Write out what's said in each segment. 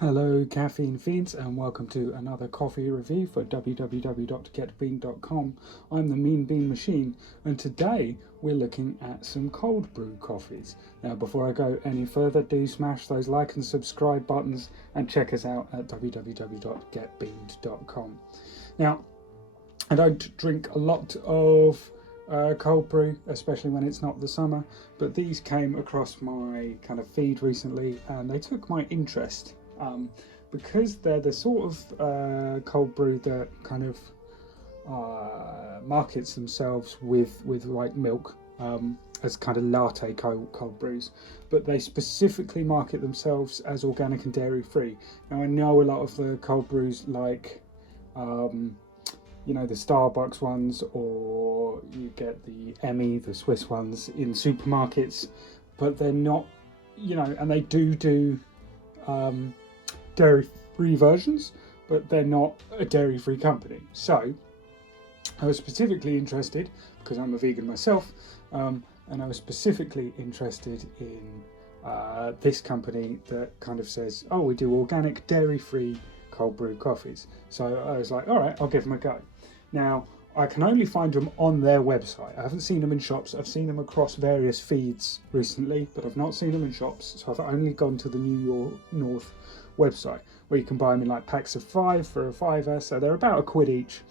Hello caffeine fiends, and welcome to another coffee review for www.getbean.com. I'm the Mean Bean Machine, and today we're looking at some cold brew coffees. Now before I go any further, do smash those like and subscribe buttons and check us out at www.getbean.com. Now, I don't drink a lot of cold brew, especially when it's not the summer, but these came across my kind of feed recently and they took my interest. Because they're the sort of cold brew that kind of markets themselves with like milk as kind of latte cold brews, but they specifically market themselves as organic and dairy free. Now I know a lot of the cold brews like the Starbucks ones, or you get the Emmy, the Swiss ones in supermarkets, but they're not, and they do dairy-free versions, but they're not a dairy-free company. So I was specifically interested, because I'm a vegan myself, and I was specifically interested in this company that kind of says, oh, we do organic, dairy-free cold brew coffees. So I was like, all right, I'll give them a go. Now, I can only find them on their website. I haven't seen them in shops. I've seen them across various feeds recently, but I've not seen them in shops. So I've only gone to the New York North website, where you can buy them in like packs of 5 for a £5. So they're about £1 each.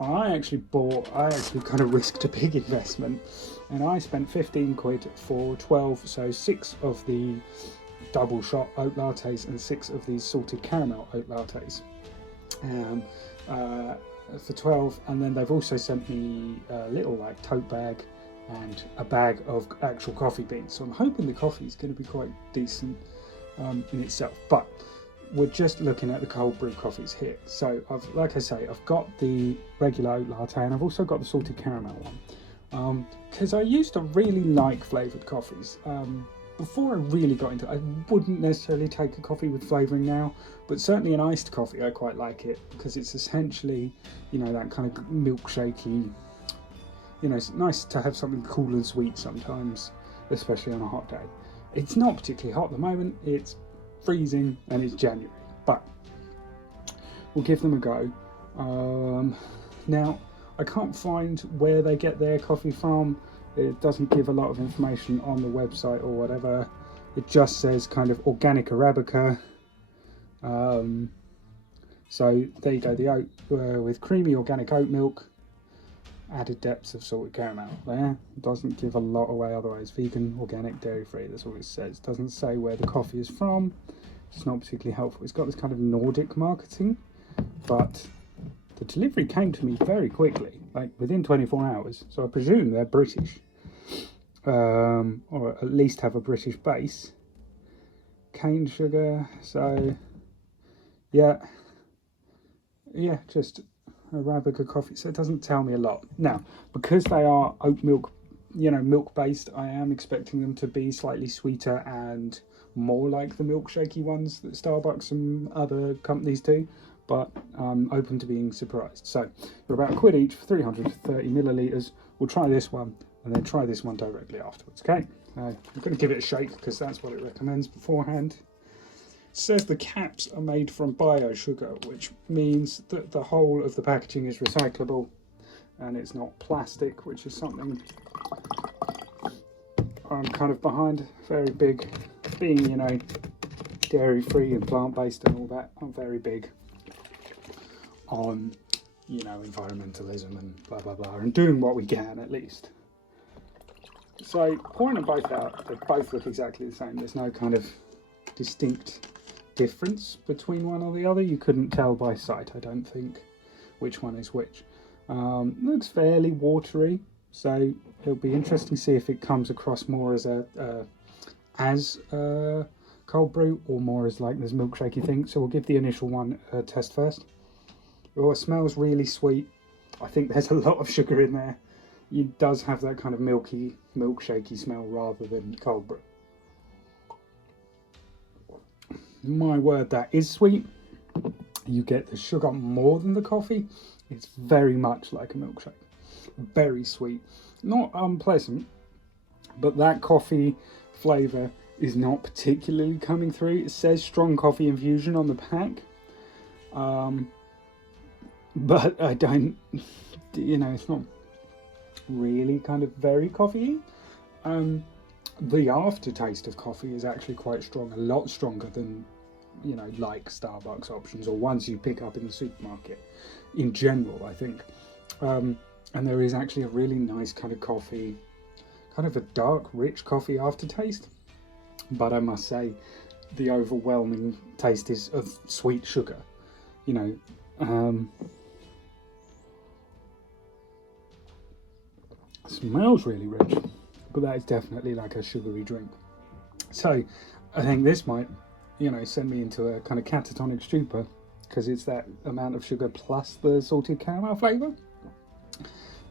I actually kind of risked a big investment, and I spent £15 for 12, so 6 of the double shot oat lattes and 6 of these salted caramel oat lattes. For 12, and then they've also sent me a little like tote bag and a bag of actual coffee beans, so I'm hoping the coffee is going to be quite decent in itself. But we're just looking at the cold brew coffees here. So I've got the regular oat latte, and I've also got the salted caramel one, because I used to really like flavoured coffees. Before I really got into it, I wouldn't necessarily take a coffee with flavouring now, but certainly an iced coffee I quite like it, because it's essentially, that kind of milkshakey, it's nice to have something cool and sweet sometimes, especially on a hot day. It's not particularly hot at the moment, it's freezing and it's January, but we'll give them a go. Now, I can't find where they get their coffee from. It doesn't give a lot of information on the website or whatever. It just says kind of organic Arabica. So there you go, the oat with creamy organic oat milk, added depths of salted caramel. There, it doesn't give a lot away otherwise. Vegan, organic, dairy free, that's all it says. It doesn't say where the coffee is from. It's not particularly helpful. It's got this kind of Nordic marketing, but the delivery came to me very quickly, like within 24 hours. So I presume they're British. Or at least have a British base. Cane sugar, so yeah, just Arabica coffee. So it doesn't tell me a lot. Now, because they are oat milk, milk based, I am expecting them to be slightly sweeter and more like the milkshakey ones that Starbucks and other companies do, but I'm open to being surprised. So they're about £1 each for 330 millilitres. We'll try this one and then try this one directly afterwards. Okay, I'm going to give it a shake because that's what it recommends beforehand. It says the caps are made from bio sugar, which means that the whole of the packaging is recyclable and it's not plastic, which is something I'm kind of behind. Very big, being dairy free and plant based and all that, I'm very big on environmentalism and blah blah blah, and doing what we can at least. So pouring them both out, they both look exactly the same. There's no kind of distinct difference between one or the other. You couldn't tell by sight, I don't think, which one is which. Looks fairly watery, so it'll be interesting to see if it comes across more as a cold brew or more as like this milkshakey thing. So we'll give the initial one a test first. Oh, it smells really sweet. I think there's a lot of sugar in there. It does have that kind of milkshakey smell rather than cold brew. My word, that is sweet. You get the sugar more than the coffee. It's very much like a milkshake. Very sweet. Not unpleasant, but that coffee flavour is not particularly coming through. It says strong coffee infusion on the pack, but I don't, it's not really kind of very coffee-y. The aftertaste of coffee is actually quite strong, a lot stronger than, like Starbucks options or ones you pick up in the supermarket in general, I think. And there is actually a really nice kind of coffee, kind of a dark, rich coffee aftertaste. But I must say, the overwhelming taste is of sweet sugar. Smells really rich, but that is definitely like a sugary drink. So I think this might, send me into a kind of catatonic stupor, because it's that amount of sugar plus the salted caramel flavour.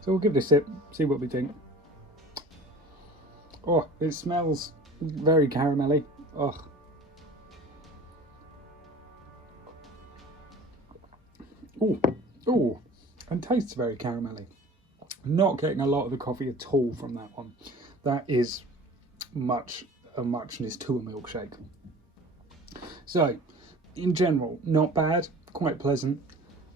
So we'll give this a sip, see what we think. Oh, it smells very caramelly. Oh. Ooh, and tastes very caramelly. Not getting a lot of the coffee at all from that one. That is a muchness to a milkshake. So, in general, not bad, quite pleasant.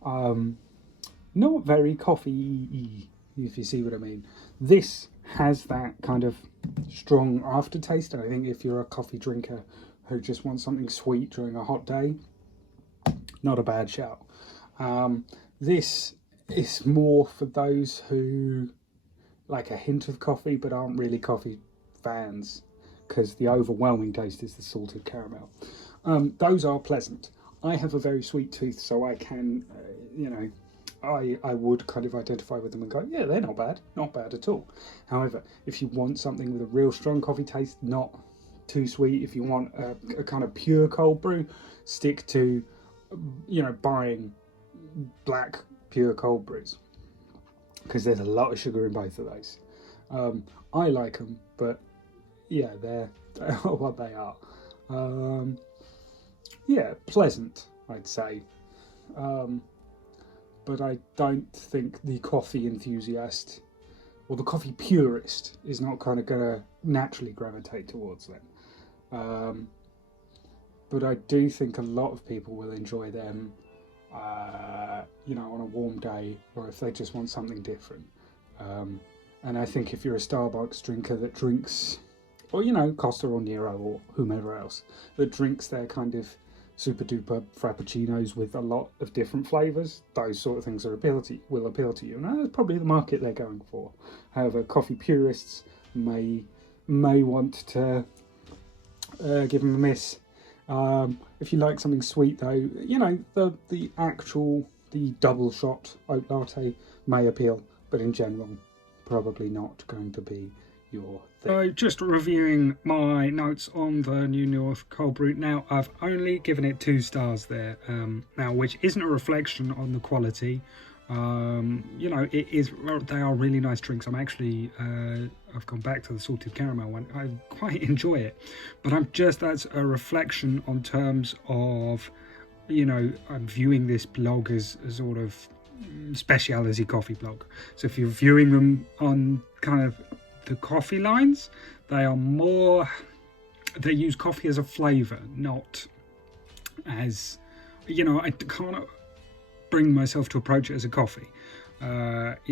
Not very coffee-y, if you see what I mean. This has that kind of strong aftertaste, and I think if you're a coffee drinker who just wants something sweet during a hot day, not a bad shout. This is more for those who like a hint of coffee but aren't really coffee fans, because the overwhelming taste is the salted caramel. Those are pleasant. I have a very sweet tooth, so I can, I would kind of identify with them and go, yeah, they're not bad at all. However, if you want something with a real strong coffee taste, not too sweet, if you want a kind of pure cold brew, stick to, buying black pure cold brews, because there's a lot of sugar in both of those. I like them, but yeah, they're what they are. Pleasant, I'd say. But I don't think the coffee enthusiast or the coffee purist is not kind of going to naturally gravitate towards them. But I do think a lot of people will enjoy them, on a warm day, or if they just want something different. And I think if you're a Starbucks drinker that drinks, or Costa or Nero or whomever else, that drinks their kind of super duper frappuccinos with a lot of different flavours, those sort of things will appeal to you, and that's probably the market they're going for. However, coffee purists may want to give them a miss. If you like something sweet though, the double shot oat latte may appeal, but in general, probably not going to be your thing. So just reviewing my notes on the New North Cold Brew. Now, I've only given it 2 stars there, now, which isn't a reflection on the quality. It is. They are really nice drinks. I'm actually, I've gone back to the salted caramel one. I quite enjoy it, but that's a reflection on terms of, I'm viewing this blog as a sort of specialty coffee blog. So if you're viewing them on kind of the coffee lines, they use coffee as a flavour, not as, I can't bring myself to approach it as a coffee. The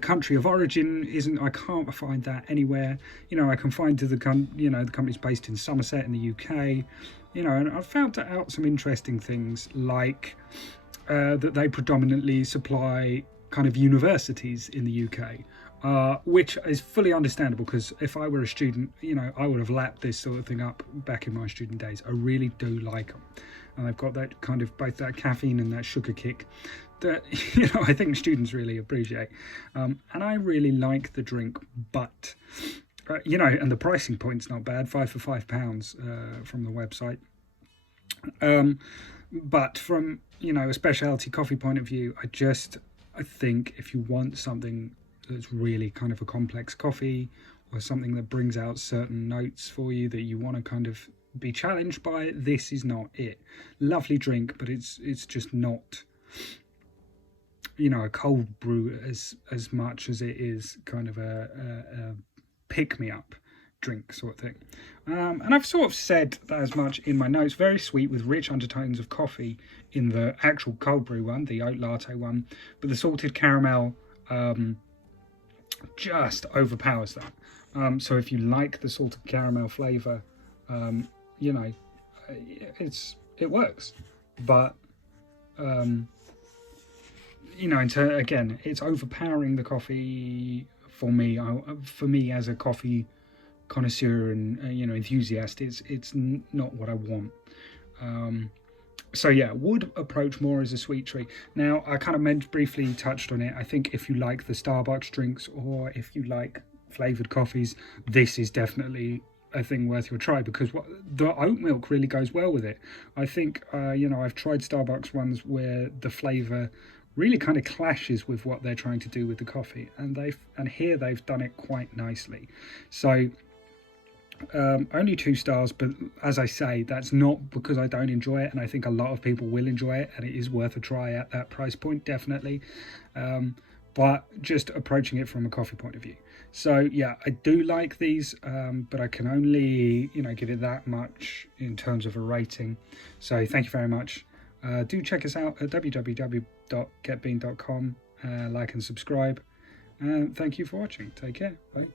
country of origin isn't. I can't find that anywhere. I can find the company's based in Somerset in the UK. And I've found out some interesting things, like that they predominantly supply kind of universities in the UK, which is fully understandable, because if I were a student, I would have lapped this sort of thing up back in my student days. I really do like them. And they've got that kind of both that caffeine and that sugar kick that I think students really appreciate. And I really like the drink, but and the pricing point's not bad, 5 for £5 from the website. But from a specialty coffee point of view, I think if you want something that's really kind of a complex coffee, or something that brings out certain notes for you that you want to kind of be challenged by, this is not it. Lovely drink, but it's just not a cold brew as much as it is kind of a pick me up drink sort of thing. And I've sort of said that as much in my notes. Very sweet with rich undertones of coffee in the actual cold brew one, the Oat Latte one, but the salted caramel just overpowers that. So if you like the salted caramel flavour, you know, it works. But you know, again, it's overpowering the coffee for me. For me as a coffee connoisseur and you know, enthusiast, it's not what I want. So yeah, would approach more as a sweet treat. Now, I kind of briefly touched on it. I think if you like the Starbucks drinks or if you like flavoured coffees, this is definitely a thing worth your try, because the oat milk really goes well with it. I think, you know, I've tried Starbucks ones where the flavour really kind of clashes with what they're trying to do with the coffee, and here they've done it quite nicely. So only 2 stars, but as I say, that's not because I don't enjoy it, and I think a lot of people will enjoy it, and it is worth a try at that price point, definitely. But just approaching it from a coffee point of view. So yeah, I do like these, but I can only, you know, give it that much in terms of a rating. So thank you very much. Do check us out at www.getbean.com. Like and subscribe. And thank you for watching. Take care. Bye.